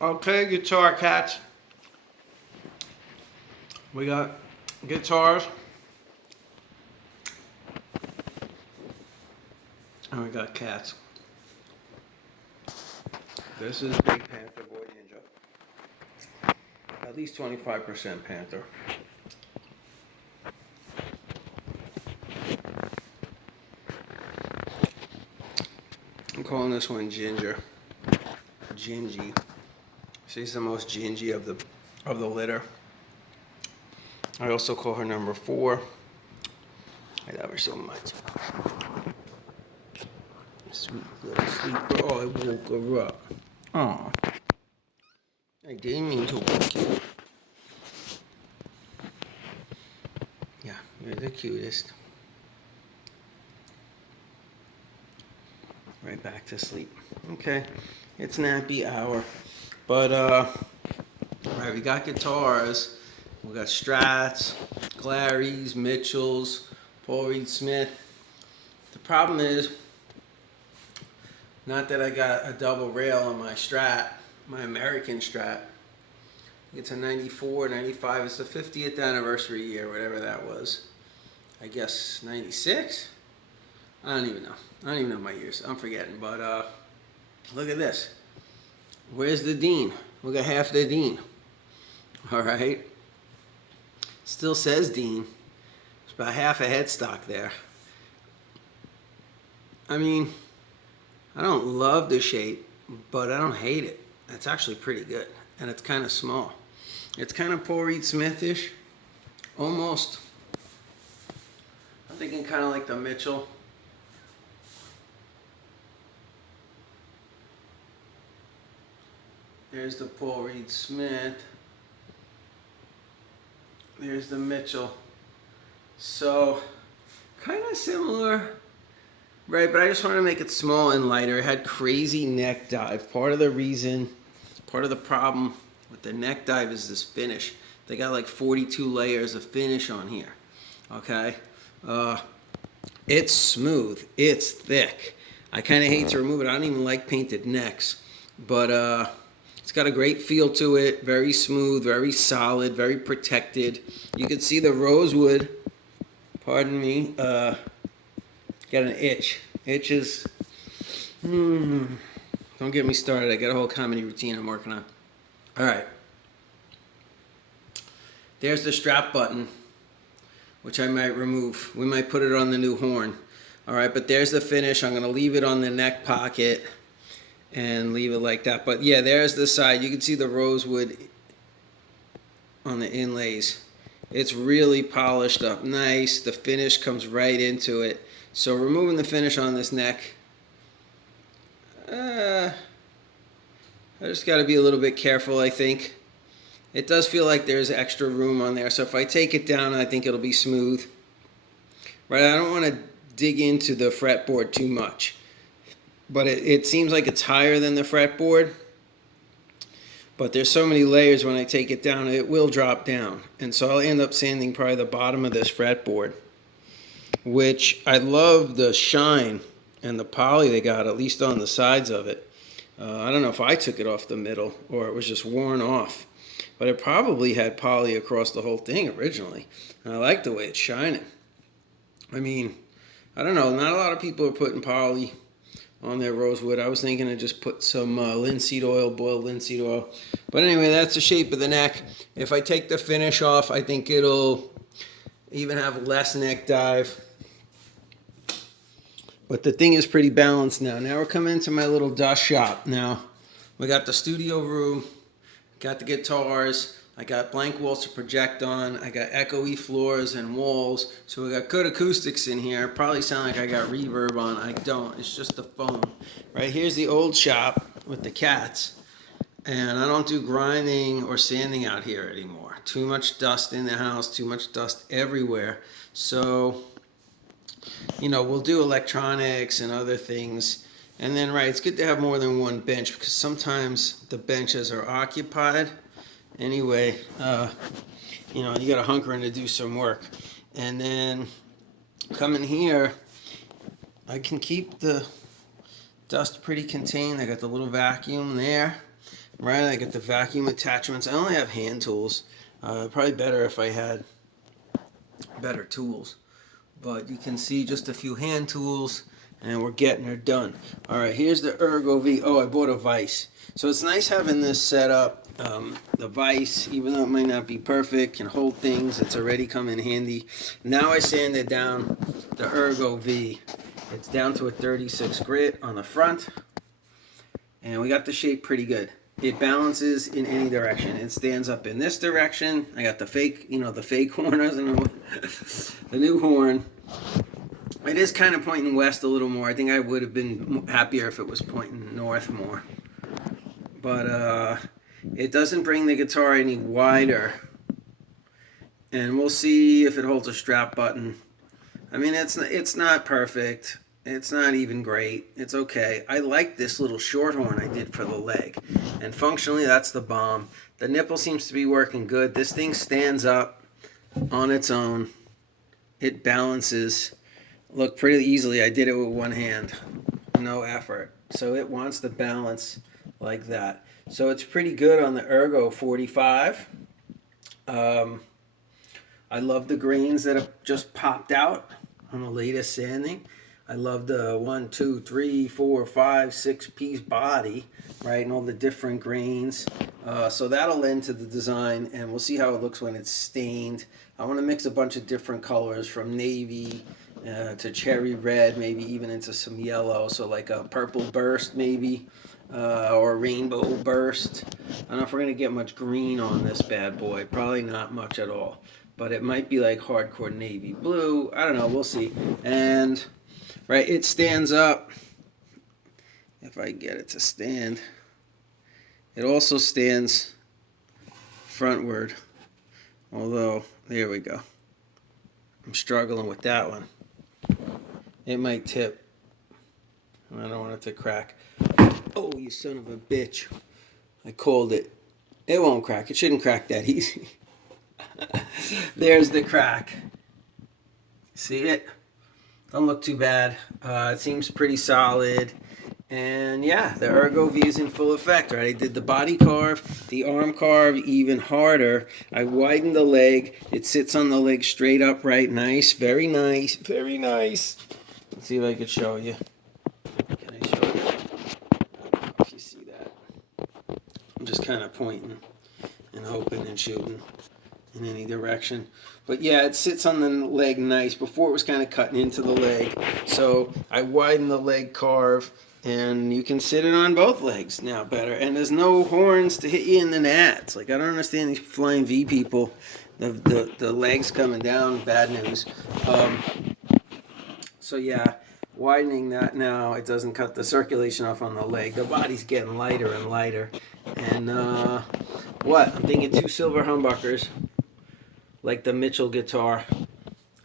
Okay, guitar cats. We got guitars. And we got cats. This is Big Panther Boy Ninja. At least 25% Panther. I'm calling this one Ginger. Gingy. She's the most gingy of the litter. I also call her number 4. I love her so much. Sweet little sleeper. Oh, I woke her up. Oh, I didn't mean to wake you. Yeah, you're the cutest. Right back to sleep. Okay, it's nappy hour. But, alright, we got guitars. We got Strats, Clarys, Mitchells, Paul Reed Smith. The problem is, not that I got a double rail on my Strat, my American Strat. It's a 94, 95. It's the 50th anniversary year, whatever that was. I guess 96? I don't even know. I don't even know my years. I'm forgetting. But look at this. Where's the Dean? We got half the Dean. All right. Still says Dean. It's about half a headstock there. I mean, I don't love the shape, but I don't hate it. It's actually pretty good. And it's kind of small. It's kind of Paul Reed Smith-ish. Almost. I'm thinking kind of like the Mitchell. There's the Paul Reed Smith. There's the Mitchell. So, kind of similar, right? But I just wanted to make it small and lighter. It had crazy neck dive. Part of the problem with the neck dive is this finish. They got like 42 layers of finish on here. Okay? It's smooth. It's thick. I kind of hate to remove it. I don't even like painted necks. But, it's got a great feel to it, very smooth, very solid, very protected. You can see the rosewood, pardon me, got an itch. Itches, don't get me started. I got a whole comedy routine I'm working on. All right. There's the strap button, which I might remove. We might put it on the new horn. All right, but there's the finish. I'm going to leave it on the neck pocket and leave it like that. But yeah, there's the side. You can see the rosewood on the inlays. It's really polished up nice. The finish comes right into it. So removing the finish on this neck, I just got to be a little bit careful, I think. It does feel like there's extra room on there. So if I take it down, I think it'll be smooth. Right, I don't want to dig into the fretboard too much. But it seems like it's higher than the fretboard. But there's so many layers when I take it down, it will drop down. And so I'll end up sanding probably the bottom of this fretboard, which I love the shine and the poly they got, at least on the sides of it. I don't know if I took it off the middle or it was just worn off. But it probably had poly across the whole thing originally. And I like the way it's shining. I mean, I don't know, not a lot of people are putting poly on their rosewood. I was thinking to just put some linseed oil, boiled linseed oil. But anyway, that's the shape of the neck. If I take the finish off, I think it'll even have less neck dive. But the thing is pretty balanced now. Now we're coming into my little dust shop. Now, we got the studio room, got the guitars, I got blank walls to project on. I got echoey floors and walls. So we got good acoustics in here. Probably sound like I got reverb on. I don't. It's just the phone. Right, here's the old shop with the cats. And I don't do grinding or sanding out here anymore. Too much dust in the house. Too much dust everywhere. So, we'll do electronics and other things. And then, right, it's good to have more than one bench because sometimes the benches are occupied. Anyway, you got to hunker in to do some work. And then come in here, I can keep the dust pretty contained. I got the little vacuum there. Right, I get the vacuum attachments. I only have hand tools. Probably better if I had better tools. But you can see just a few hand tools and we're getting her done. All right, here's the Ergo V. Oh, I bought a vise. So it's nice having this set up. The vise, even though it might not be perfect, can hold things. It's already come in handy. Now I sanded down the Ergo V. It's down to a 36 grit on the front. And we got the shape pretty good. It balances in any direction. It stands up in this direction. I got the fake, the fake horn, I don't know, the new horn. It is kind of pointing west a little more. I think I would have been happier if it was pointing north more. But it doesn't bring the guitar any wider. And we'll see if it holds a strap button. I mean, it's not perfect. It's not even great. It's okay. I like this little short horn I did for the leg. And functionally, that's the bomb. The nipple seems to be working good. This thing stands up on its own. It balances. Look, pretty easily. I did it with one hand. No effort. So it wants to balance like that. So it's pretty good on the Ergo 45. I love the grains that have just popped out on the latest sanding. I love the 1, 2, 3, 4, 5, 6-piece body, right, and all the different grains. So that'll lend to the design, and we'll see how it looks when it's stained. I want to mix a bunch of different colors from navy to cherry red, maybe even into some yellow, so like a purple burst maybe, or a rainbow burst. I don't know if we're going to get much green on this bad boy. Probably not much at all. But it might be like hardcore navy blue. I don't know. We'll see. And, right, it stands up. If I get it to stand. It also stands frontward. Although, there we go. I'm struggling with that one. It might tip. I don't want it to crack. Oh, you son of a bitch. I called it. It won't crack. It shouldn't crack that easy. There's the crack. See it? Don't look too bad. It seems pretty solid. And yeah, the Ergo V is in full effect, right? I did the body carve, the arm carve even harder. I widened the leg. It sits on the leg straight upright. Nice. Very nice. Very nice. Let's see if I could show you. Can I show you? I don't know if you see that. I'm just kind of pointing and hoping and shooting in any direction. But yeah, it sits on the leg nice. Before it was kind of cutting into the leg. So I widened the leg carve, and you can sit it on both legs now better. And there's no horns to hit you in the nads. Like, I don't understand these flying V people. The legs coming down, bad news. So yeah, widening that now, it doesn't cut the circulation off on the leg. The body's getting lighter and lighter. And I'm thinking 2 silver humbuckers, like the Mitchell guitar,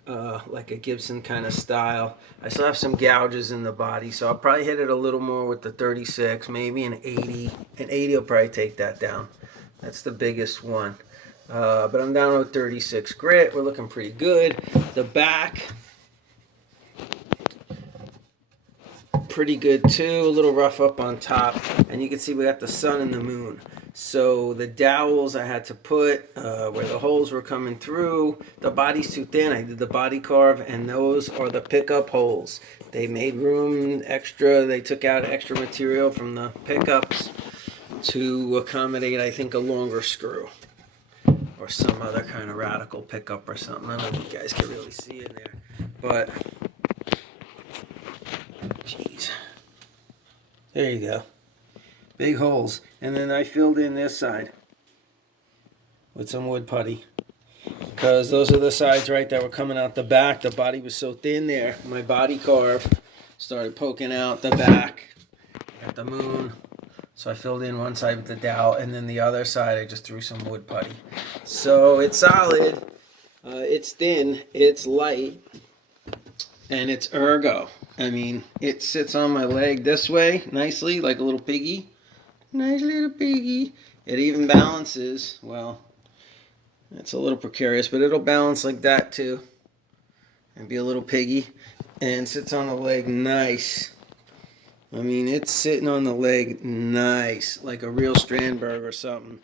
like a Gibson kind of style. I still have some gouges in the body, so I'll probably hit it a little more with the 36, maybe an 80. An 80 will probably take that down. That's the biggest one. But I'm down with 36 grit. We're looking pretty good. The back, pretty good too. A little rough up on top. And you can see we got the sun and the moon. So the dowels I had to put where the holes were coming through. The body's too thin. I did the body carve, and those are the pickup holes. They made room extra. They took out extra material from the pickups to accommodate, I think, a longer screw or some other kind of radical pickup or something. I don't know if you guys can really see in there, but jeez, there you go. Big holes. And then I filled in this side with some wood putty, because those are the sides, right, that were coming out the back. The body was so thin there. My body carve started poking out the back at the moon. So I filled in one side with the dowel, and then the other side I just threw some wood putty. So it's solid. It's thin. It's light. And it's Ergo. I mean, it sits on my leg this way nicely, like a little piggy. Nice little piggy. It even balances. Well, it's a little precarious, but it'll balance like that too. And be a little piggy. And sits on the leg nice. I mean, it's sitting on the leg nice, like a real Strandberg or something.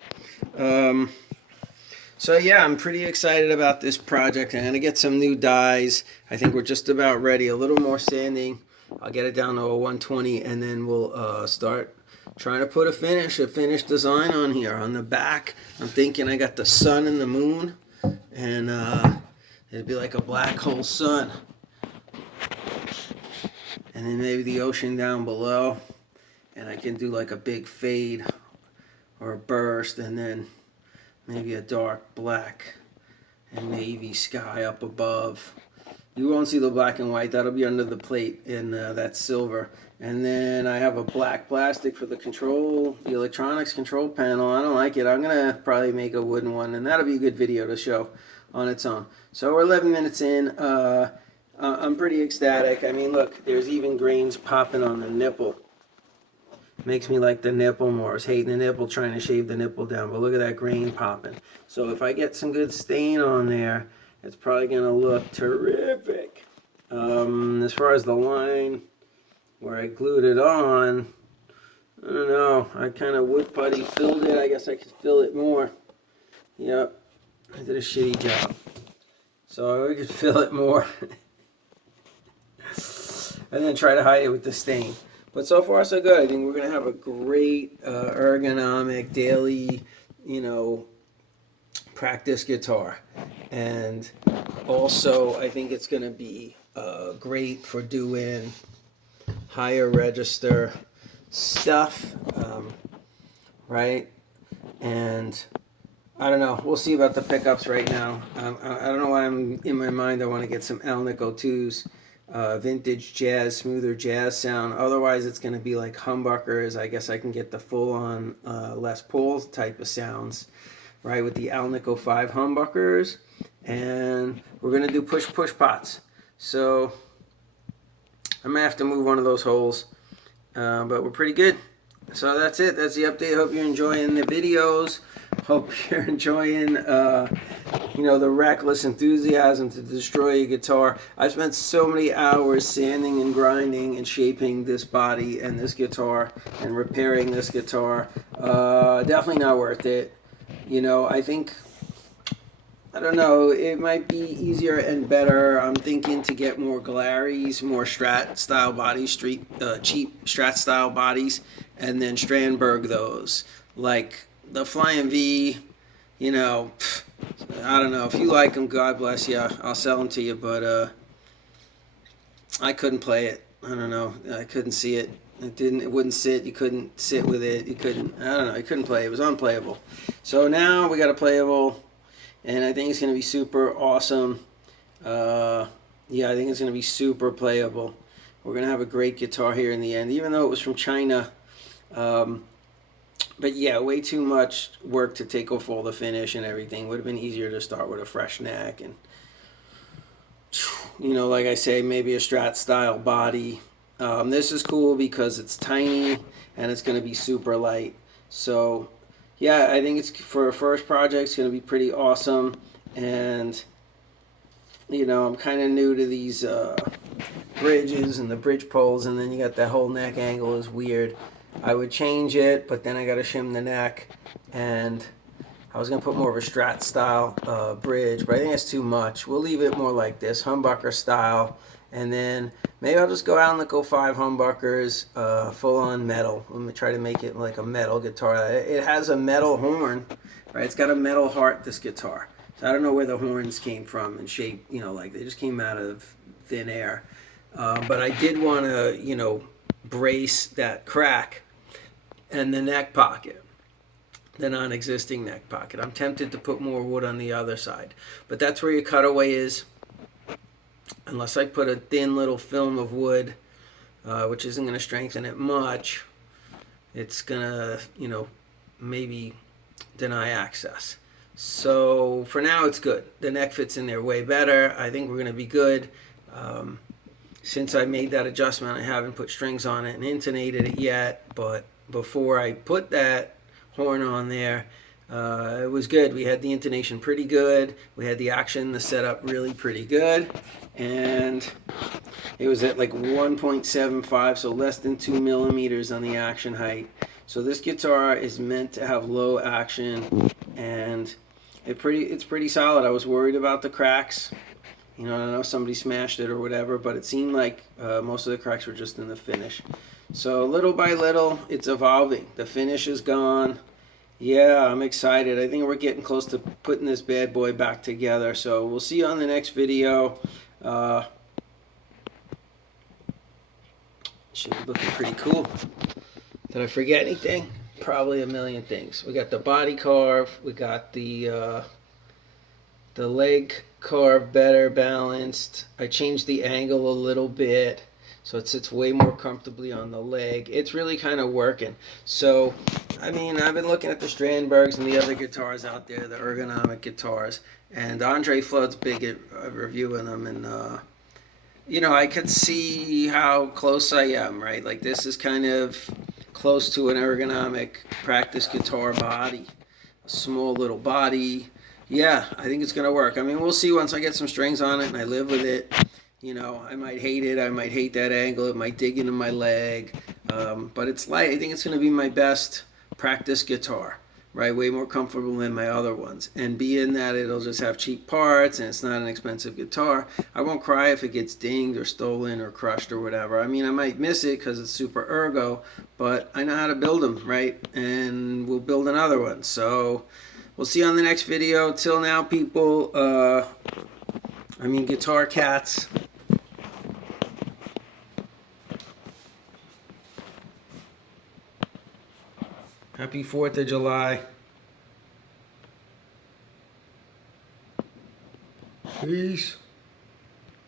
So yeah, I'm pretty excited about this project. I'm gonna get some new dies. I think we're just about ready. A little more sanding. I'll get it down to a 120, and then we'll start trying to put a finished design on here. On the back, I'm thinking I got the sun and the moon, and it'd be like a black hole sun. And then maybe the ocean down below, and I can do like a big fade or a burst, and then maybe a dark black and navy sky up above. You won't see the black and white. That'll be under the plate, and that's silver. And then I have a black plastic for the electronics control panel. I don't like it. I'm going to probably make a wooden one, and that'll be a good video to show on its own. So we're 11 minutes in. I'm pretty ecstatic. I mean, look, there's even grains popping on the nipple. Makes me like the nipple more. I was hating the nipple, trying to shave the nipple down, but look at that grain popping. So if I get some good stain on there, it's probably going to look terrific. As far as the line where I glued it on, I don't know. I kind of wood putty filled it. I guess I could fill it more. Yep, I did a shitty job. So I could fill it more. And then try to hide it with the stain. But so far so good. I think we're going to have a great ergonomic daily, practice guitar. And also I think it's going to be great for doing higher register stuff, right? And I don't know. We'll see about the pickups right now. I don't know why I'm in my mind. I want to get some Alnico 2s. Vintage jazz, smoother jazz sound. Otherwise, it's going to be like humbuckers. I guess I can get the full-on Les Paul type of sounds, right, with the Alnico 5 humbuckers. And we're going to do push pots. So I'm going to have to move one of those holes. But we're pretty good. So that's it. That's the update. Hope you're enjoying the videos. Hope you're enjoying the reckless enthusiasm to destroy a guitar. I've spent so many hours sanding and grinding and shaping this body and this guitar and repairing this guitar. Definitely not worth it. I think, I don't know, it might be easier and better. I'm thinking to get more Glaries, more Strat style bodies, cheap Strat style bodies, and then Strandberg those. Like the Flying V, I don't know. If you like them, God bless you. I'll sell them to you, but I couldn't play it. I don't know. I couldn't see it. It wouldn't sit. You couldn't sit with it. You couldn't, I don't know. You couldn't play. It was unplayable. So now we got a playable, and I think it's going to be super awesome. Yeah, I think it's going to be super playable. We're going to have a great guitar here in the end, even though it was from China. But yeah, way too much work to take off all the finish and everything. Would have been easier to start with a fresh neck and, like I say, maybe a Strat style body. This is cool because it's tiny and it's going to be super light. So yeah, I think it's for a first project, it's going to be pretty awesome. And I'm kind of new to these bridges and the bridge poles, and then you got that whole neck angle is weird. I would change it, but then I got to shim the neck, and I was going to put more of a Strat style bridge, but I think that's too much. We'll leave it more like this, humbucker style, and then maybe I'll just go out and go 5 humbuckers, full on metal. Let me try to make it like a metal guitar. It has a metal horn, right? It's got a metal heart, this guitar. So I don't know where the horns came from and shape, like they just came out of thin air. But I did want to, brace that crack and the neck pocket, the non-existing neck pocket. I'm tempted to put more wood on the other side, but that's where your cutaway is. Unless I put a thin little film of wood, which isn't going to strengthen it much, it's going to, maybe deny access. So for now, it's good. The neck fits in there way better. I think we're going to be good. Since I made that adjustment, I haven't put strings on it and intonated it yet, but before I put that horn on there, it was good. We had the intonation pretty good. We had the action, the setup really pretty good. And It was at like 1.75, so less than 2 millimeters on the action height. So this guitar is meant to have low action, and it's pretty solid. I was worried about the cracks. You know, I don't know if somebody smashed it or whatever, but it seemed like most of the cracks were just in the finish. So little by little, it's evolving. The finish is gone. Yeah, I'm excited. I think we're getting close to putting this bad boy back together. So we'll see you on the next video. Should be looking pretty cool. Did I forget anything? Probably a million things. We got the body carve. We got the leg carve better balanced. I changed the angle a little bit so it sits way more comfortably on the leg. It's really kind of working. So, I mean, I've been looking at the Strandbergs and the other guitars out there, the ergonomic guitars, and Andre Flood's big at reviewing them, and you know, I could see how close I am, right? Like this is kind of close to an ergonomic practice guitar body, a small little body. Yeah, I think it's gonna work. I mean, we'll see once I get some strings on it and I live with it. You know, I might hate it. I might hate that angle. It might dig into my leg. But it's light. I think it's gonna be my best practice guitar. Right, way more comfortable than my other ones. And being that it'll just have cheap parts and it's not an expensive guitar, I won't cry if it gets dinged or stolen or crushed or whatever. I mean, I might miss it because it's super ergo, but I know how to build them, right? And we'll build another one. So we'll see you on the next video. Till now, people, guitar cats. Happy 4th of July. Peace.